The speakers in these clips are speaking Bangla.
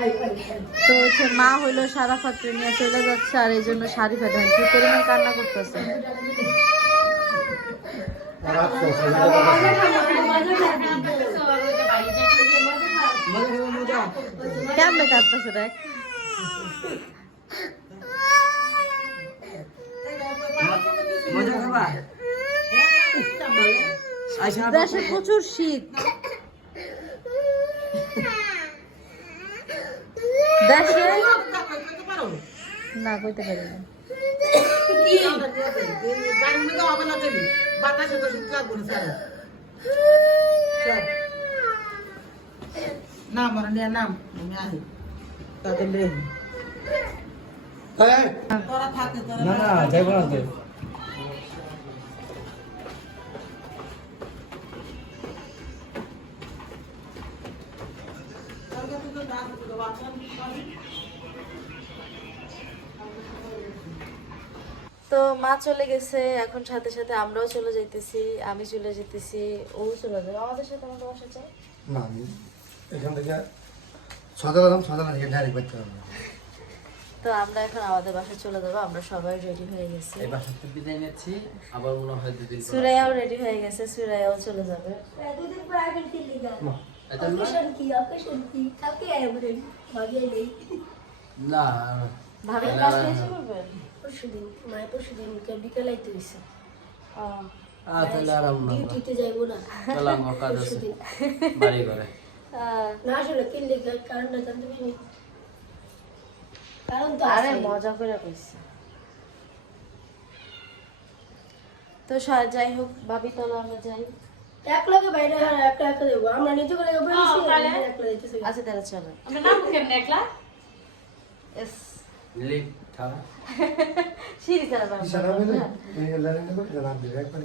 তো হচ্ছে মা হইল সারা পাত্র নিয়ে চলে যাচ্ছে আর এই জন্য শাড়ি ফেটেন কি পরিমাণ কান্না করতেছে? কেমনে কাঁদতেছে দেখ? প্রচুর শীত। দেশে না কইতে পারি না। নাম নাম আমি আহি। তাদের লে তোরা থাকে তোরা না না যাইব না তো মা চলে গেছে এখন সাথে সাথে আমরাও চলে যাইতেছি আমি চলে যেতেছি ও চলে যাবে। আমাদের সাথে আমাদের বাসা চাই না আমি এখান থেকে সদালাম সদালা থেকে ডাইরেক্ট করতে হবে। তো আমরা এখন আমাদের বাসায় চলে যাব আমরা সবাই রেডি হয়ে গেছি। এই বাসা থেকে বিদায় নিচ্ছি আবার মনে হয় দুদিন পর সুরাইয়াও রেডি হয়ে গেছে সুরাইয়াও চলে যাবে। এটা না করবেন পরশুদিন পরশুদিন বিকেলে তাহলে আরাম না ডিউটিতে যাইবো না। চলাম কাজ আছে। বাড়ি করে না আসলে কিনলে কারণটা জানতে পারিনি। কারণ তো আরে মজা করে কইছি। তো যাই হোক ভাবি তাহলে আমরা যাই। এক লাগে বাইরে আর একটা একটা দেবো। আমরা নিজে করে দিতেছি। আচ্ছা তাহলে চলো।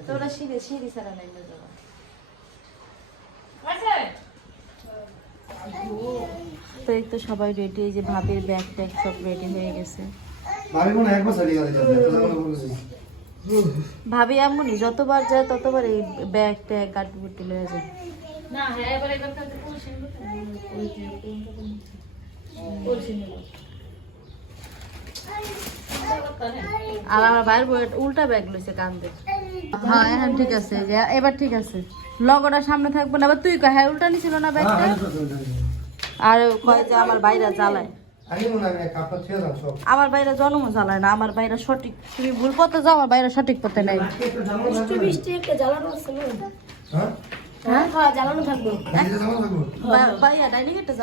তো সিঁড়ি সিঁড়ি ছাড়া নাইলে যাব তো এই তো সবাই রেডি এই যে ভাবির ব্যাগ ট্যাগ সব রেডি হয়ে গেছে। মনে হয় একবার ভাবি এমনই যতবার যায় ততবার এই ব্যাগ ট্যাগ গাড়ি বুটি লয়ে যায়। আর আমার ভাইয়ের উল্টা ব্যাগ লইছে কান্দে হ্যাঁ এখন ঠিক আছে যে এবার ঠিক আছে। লগটা সামনে থাকব না এবার তুই কয় হ্যাঁ উল্টা নিছিল না ব্যাগটা আর কয় যে আমার বাইরা জ্বালায়। আমার বাইরে জন্ম জ্বালায় না আমার বাইরে সঠিক তুমি ভুল পথে যাও আমার বাইরে সঠিক পথে নাই। বৃষ্টি বৃষ্টি একটা জ্বালানো হ্যাঁ? হ্যাঁ হ্যাঁ জ্বালানো থাকব। বাইরে ডাইনিং একটা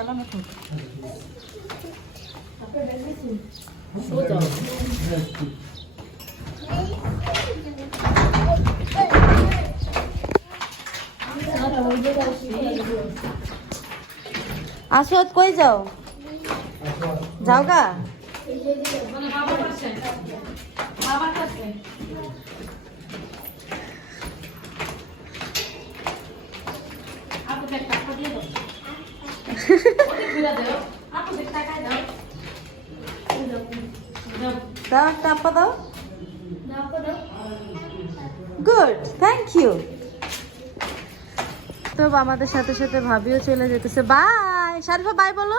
আসত কই যাও? যাও গা দাও দাও। গুড থ্যাংক ইউ তো আমাদের সাথে সাথে ভাবিও চলে যেতেছে। বাই শারিফা বাই বলো।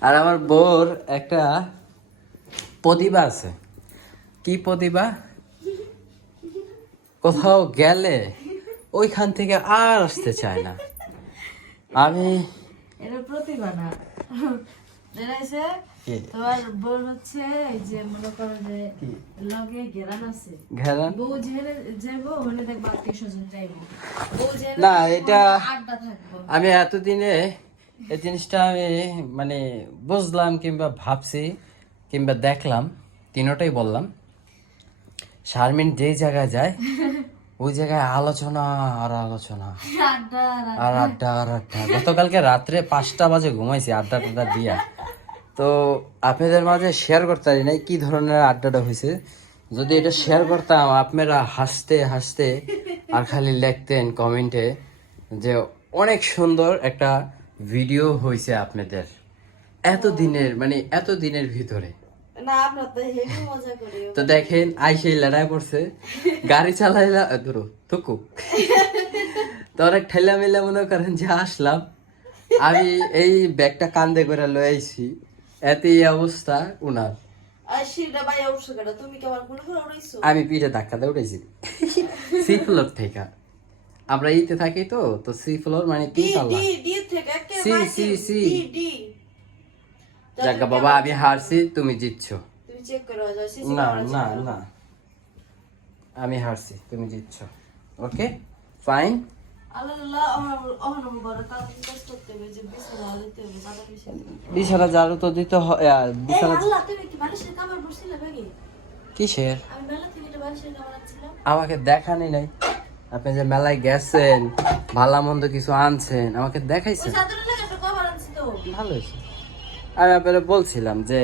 আর আমার বোর একটা প্রতিভা আছে। কি প্রতিভা? কোথাও গেলে ওইখান থেকে আর আসতে চায় না। আমি এটা প্রতিভা না। হচ্ছে কি? তোমার বোর হচ্ছে এই যে মনে করো যে লগে গেরান আছে। ঘেরান? বউ যেখানে যাব ওখানে দেখব আত্মীয় স্বজন যাইবো। বউ না, এটা- আড্ডা থাকব। আমি এতদিনে এই জিনিসটা আমি মানে বুঝলাম কিংবা ভাবছি কিংবা দেখলাম তিনোটাই বললাম। শারমিন যেই জায়গায় যায় ওই জায়গায় আলোচনা আর আলোচনা। আর আড্ডা। আর আড্ডা গতকালকে রাত্রে পাঁচটা বাজে ঘুমাইছি আড্ডা টাড্ডা দিয়া। তো আপনাদের মাঝে শেয়ার করতে পারি নাই কি ধরনের আড্ডাটা হয়েছে। যদি এটা শেয়ার করতাম আপনারা হাসতে হাসতে আর খালি লিখতেন কমেন্টে যে অনেক সুন্দর একটা ভিডিও হয়েছে আপনাদের। এত দিনের মানে এত দিনের ভিতরে তো দেখেন আইসে লড়াই পড়ছে গাড়ি চালাইলা ধরো তুকু তো অনেক ঠেলা মেলা মনে করেন যে আসলাম। আমি এই ব্যাগটা কান্দে করে লয়ে আইছি। এতে এই অবস্থা উনার। আমি পিঠে ধাক্কা দিয়ে উঠেছি সি ফ্লোর থেকে। আমরা ইতে থাকি তো তো সি ফ্লোর মানে তিন তলা সি সি সি। যাক বাবা আমি হারছি তুমি জিতছো। না না না। আমি হারছি তুমি জিতছো। Okay fine. বিছানা ঝাড়ু তো দিতে হয় বিছানা কিসের? আমাকে দেখানি নাই। আপনি যে মেলায় গেছেন ভালো মন্দ কিছু আনছেন আমাকে দেখাইছেন। ভালো হয়েছে। আমি আপনারা বলছিলাম যে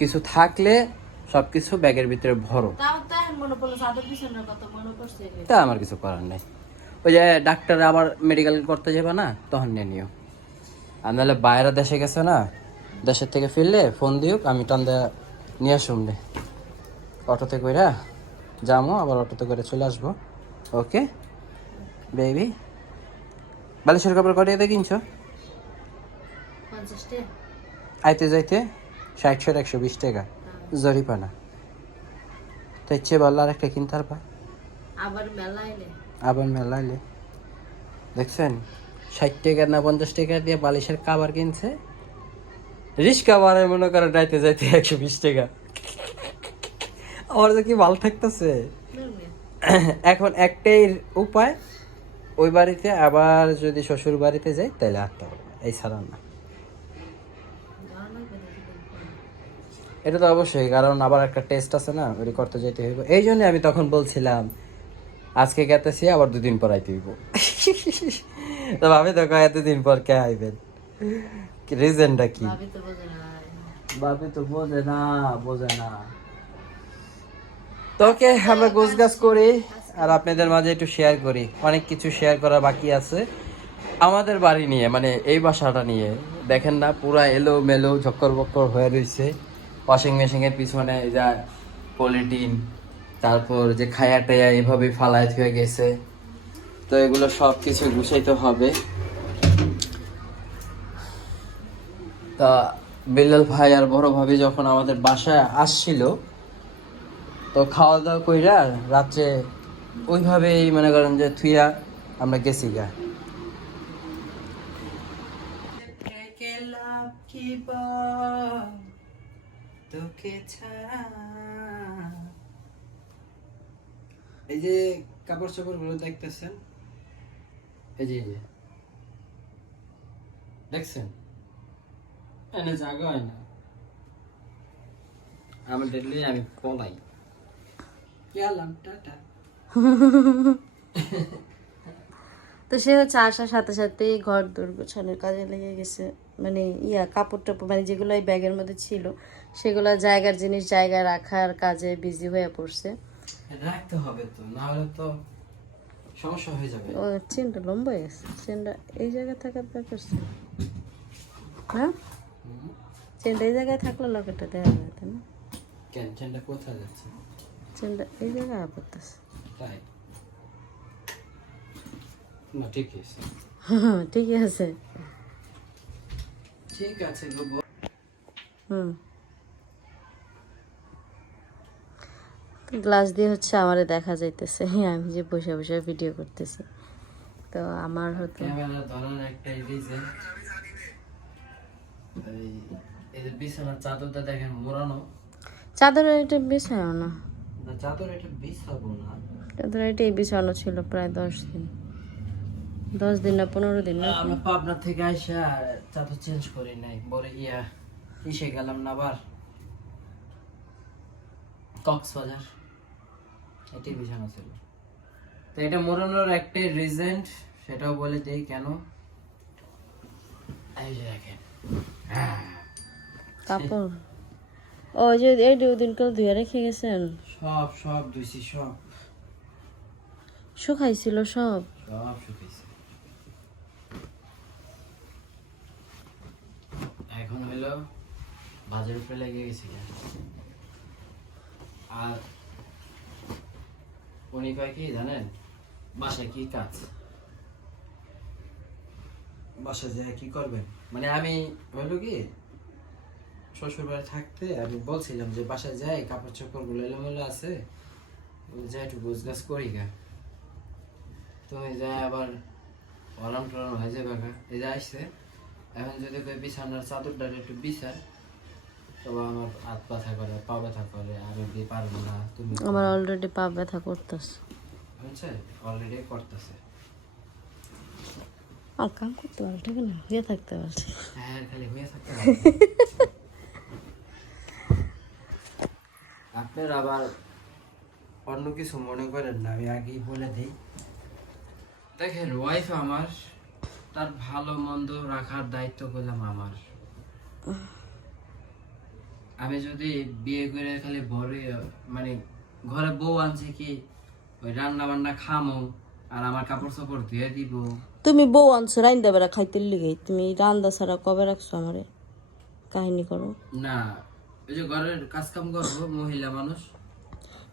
কিছু থাকলে সবকিছু ব্যাগের ভিতরে ভরো। তা আমার কিছু করার নেই। ওই যে ডাক্তার আবার মেডিকেল করতে যাবে না তখন নিয়ে নিও। আর নাহলে বাইরে দেশে গেছে না দেশের থেকে ফিরলে ফোন দিও আমি টান্দা নিয়ে আসুন রে। অটোতে কইরা যাব আবার অটোতে করে চলে আসব। ওকে? বেবি বালিশের কাপড় কটিয়ে কিনছো? আইতে যাইতে ষাটশো একশো বিশ টাকা জরিপানা। তো ইচ্ছে বলল আর একটা কিনতে পারবা। আবার মেলা এলে? আবার মেলাইলে দেখছেন? ষাট টাকা না পঞ্চাশ টাকা দিয়ে বালিশের কাবার কিনছে? রিস্কা বারে মনে করে যাইতে যাইতে একশো বিশ টাকা। আমার যে কি ভালো থাকতেছে? এখন একটাই উপায় ওই বাড়িতে আবার যদি শ্বশুর বাড়িতে যাই তাহলে আটটা এই ছাড়া না। এটা তো অবশ্যই কারণ আবার একটা টেস্ট আছে না ওই করতে যেতে হইব। এই জন্য আমি তখন বলছিলাম আজকে গেতেছি আবার দুদিন পর আইতে হইব। তো ভাবি তো কয় এতদিন পর কে আইবেন? রিজনটা কি? ভাবি তো বোঝে না। ভাবি তো বোঝে না বোঝে না। তোকে আমরা গোছ গাছ করি আর আপনাদের মাঝে একটু শেয়ার করি। অনেক কিছু শেয়ার করা বাকি আছে। আমাদের বাড়ি নিয়ে মানে এই বাসাটা নিয়ে দেখেন না পুরা এলো মেলো ঝক্কর বক্কর হয়ে রয়েছে ওয়াশিং মেশিনের পিছনে যা পলিটিন তারপর যে খায়া টায়া এভাবে ফালায় থুয়ে গেছে। তো এগুলো সব কিছু গুছাইতে হবে। তা বিল্লাল ভাই আর বড় ভাবি যখন আমাদের বাসায় আসছিল, তো খাওয়া দাওয়া কইরা রাত্রে ওইভাবেই মনে করেন যে থুইয়া আমরা গেছি গা। তোকে এই যে কাপড় চোপড়গুলো দেখতেছেন? এই যে এই যে। দেখছেন? এনে জায়গা হয় না আমি ডেলি আমি পলাই। গেলাম টাটা। তো সে হচ্ছে আসার সাথে সাথে ঘর দৌড় গোছানোর কাজে লেগে গেছে। মানে ইয়া কাপড় টাপড় মানে যেগুলো এই ব্যাগের মধ্যে ছিল সেগুলো জায়গার জিনিস জায়গায় রাখার কাজে বিজি হয়ে পড়ছে। রাখতে হবে তো না হলে তো সমস্যা হয়ে যাবে। ও চেনটা লম্বা গেছে। চেনটা এই জায়গায় থাকার ব্যাপার ছিল। হ্যাঁ? চেনটা এই জায়গায় থাকলে লকেটটা দেওয়া যায় তাই না? কেন? চেনটা কোথায় যাচ্ছে? চেনটা এই জায়গায় আপাতত তাই? না ঠিক আছে। ঠিকই আছে। ঠিক আছে গো হুম। গ্লাস দিয়ে হচ্ছে আমারে দেখা যাইতেছে। আমি যে বসে বসে ভিডিও করতেছি। তো আমার হতো ক্যামেরা ধরার একটা রিজন এই এই যে বিছানার চাদরটা দেখেন মোড়ানো। চাদর এটা বিছানো না। না চাদর এটা বিছাবো না। চাদর এটা বিছানো ছিল প্রায় দশ দিন। দশ দিন না পনেরো দিন না? আমরা পাবনা থেকে আইসা চাদর চেঞ্জ করি নাই। পরে ইয়া ইসে গেলাম না আবার। কক্সবাজার। এটাই বিছানা ছিল। তো এটা একটাই রিজেন্ট সেটাও বলে দেই কেন? এই যে দেখেন। কাপড়। ও যে এই দুদিন করে ধুয়ে রেখে গেছেন? সব সব ধুইছি সব। শুকাইছিল সব? সব এখন হলো বাজার উপরে লেগে গেছি আর উনি কয় কি জানেন? বাসায় কি কাজ? বাসায় যায় কি করবেন? মানে আমি হলো কি শ্বশুর বাড়ি থাকতে আমি বলছিলাম যে বাসায় যাই কাপড় চোপড়গুলো এলোমেলো আছে যাই একটু গোছ গাছ করি গা। তুমি যাই আবার অলাম টলাম হয়ে যাবে এই যে আসছে। এখন যদি কই বিছানার চাদরটা একটু বিছান তবে আমার হাত ব্যথা করে পা ব্যথা করে আমি দিয়ে পারব না তুমি আমার অলরেডি পা ব্যথা করতেছে। বুঝছে? অলরেডি করতেছে। আর কাম করতে পারো ঠিক না? হয়ে থাকতে পারছি হ্যাঁ খালি হয়ে থাকতে আপনার আবার অন্য কিছু মনে করেন না? আমি আগেই বলে দিই। দেখেন ওয়াইফ আমার তার ভালো মন্দ রাখার দায়িত্ব করলাম আমার। আমি যদি বিয়ে করে খালি বড় মানে ঘরে বউ আনছে কি ওই রান্না বান্না খামো আর আমার কাপড় চোপড় ধুয়ে দিব। তুমি বউ আনছো রাইন্দা বেড়া খাইতে লিগে। তুমি রান্দা ছাড়া কবে রাখছো আমারে? কাহিনী করো। না ওই যে ঘরের কাজ কাম করব মহিলা মানুষ।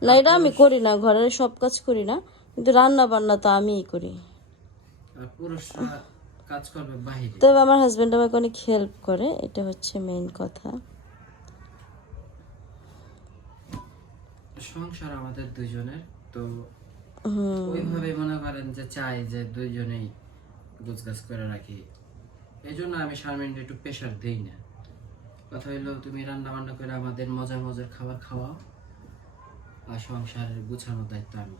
না এটা আমি করি না ঘরের সব কাজ করি না কিন্তু রান্না বান্না তো আমিই করি। আর পুরুষরা কাজ করবে বাহিরে। তবে আমার হাজবেন্ড আমাকে অনেক হেল্প করে এটা হচ্ছে মেইন কথা। সংসার আমাদের দুইজনের তো ওইভাবে মনে করেন যে চাই যে দুইজনেই গুছগাছ করে রাখি। এই জন্য আমি শারমিনকে একটু প্রেশার দিই না। কথা হইল তুমি রান্না বান্না করে আমাদের মজার মজার খাবার খাওয়াও আর সংসারের গুছানোর দায়িত্ব আমি।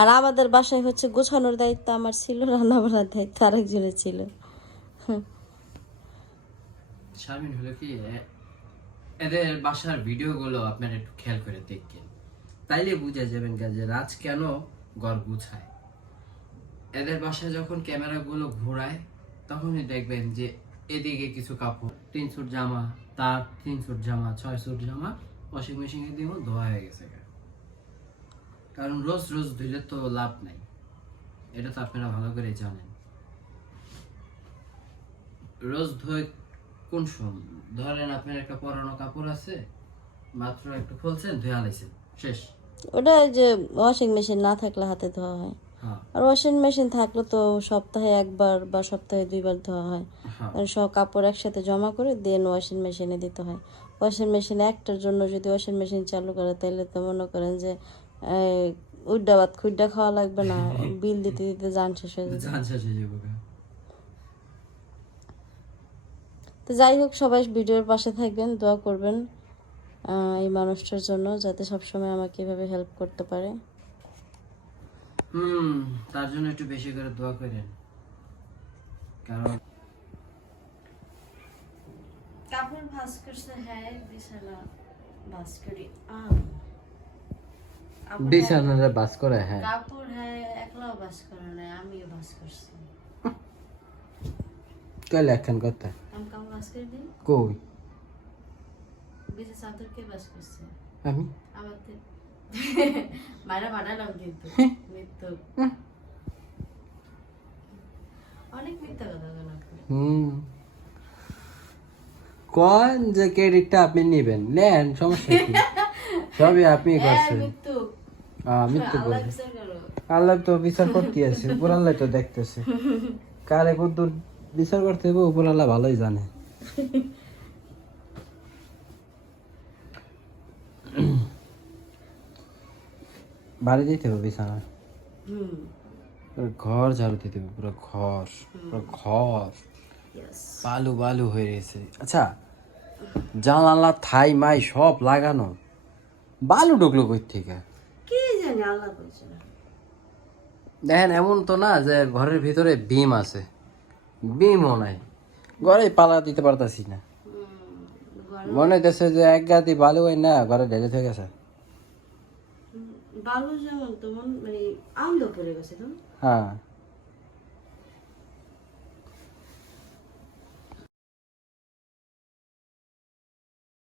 আর আমাদের বাসায় হচ্ছে গোছানোর দায়িত্ব আমার ছিল রান্না বান্নার দায়িত্ব আরেকজনের ছিল। শারমিন, হলো কি এদের বাসার ভিডিওগুলো একটু খেয়াল করে দেখবেন তাইলে যাবেন যে রাজ কেন ঘর গুছায়? এদের বাসায় যখন ক্যামেরাগুলো ঘোরায়, তখনই দেখবেন যে এদিকে কিছু কাপড় তিন সুট জামা, তার তিন সুট জামা ছয় সুট জামা ওয়াশিং মেশিনে দিয়ে ধোয়া হয়ে গেছে। কারণ রোজ রোজ ধুলে তো লাভ নাই। এটা তো আপনারা ভালো করে জানেন। রোজ ধুয়ে কোন সময়? ধরেন আপনার একটা পরানো কাপড় আছে মাত্র একটু খুলছেন ধুয়ে আলাইছেন শেষ। ওটা যে ওয়াশিং মেশিন না থাকলে হাতে ধোয়া হয়। হ্যাঁ। আর ওয়াশিং মেশিন থাকলে তো সপ্তাহে একবার বা সপ্তাহে দুইবার ধোয়া হয়। হ্যাঁ। আর সব কাপড় একসাথে জমা করে দেন ওয়াশিং মেশিনে দিতে হয়। ওয়াশিং মেশিন একটার জন্য যদি ওয়াশিং মেশিন চালু করে তাহলে তো মনে করেন যে উড্ডা ভাত খুড্ডা খাওয়া লাগবে না বিল দিতে দিতে যান শেষ হয়ে যাবে। জান শেষ হয়ে যাব তো যাই হোক সবাই ভিডিওর পাশে থাকবেন দোয়া করবেন এই মানুষটার জন্য যাতে সবসময় আমাকে এভাবে হেল্প করতে পারে। হুম তার জন্য একটু বেশি করে দোয়া করেন। কারণ কাপড় ভাস করছে হ্যাঁ বিছানা ভাস করি বিছানাটা বাস করে হ্যাঁ। কাপড় হ্যাঁ একলাও বাস করে না আমিও বাস করছি। কাল একখান কথা আমি কাপড় বাস করে দিই। কই? বিছে চাদর কে বাস করছে। আমি? বানালাম কিন্তু মৃত্যু অনেক মিথ্যা কথা হুম। কোন যে ক্রেডিটটা আপনি নেবেন? নেন সমস্যা কি? সবই আপনি করছেন। মৃত্যু আহ, মৃত্যু আল্লাহ তো বিচার করতে আছে উপর আল্লাহ তো দেখতেছে। কারে কত বিচার করতে হবে উপর আল্লাহ ভালোই জানে। বাড়ি দিতে হবে বিছানা ঘর ঝাড়ু দিতে হবে পুরো ঘর পুরো ঘর। বালু বালু হয়ে গেছে আচ্ছা জানালা থাই মাই সব লাগানো। বালু ঢুকলো কই থেকে? জানি আল্লাহ বলছে না। দেখেন এমন তো না যে ঘরের ভিতরে বিম আছে। বিমও নাই। ঘরে পালা দিতে পারতাছি না। মনে হইতেছে যে এক গাদি বালু হয় না ঘরে ঢেলে থেকে গেছে। বালু যেমন তেমন মানে আনন্দ পড়ে গেছে তো? হ্যাঁ।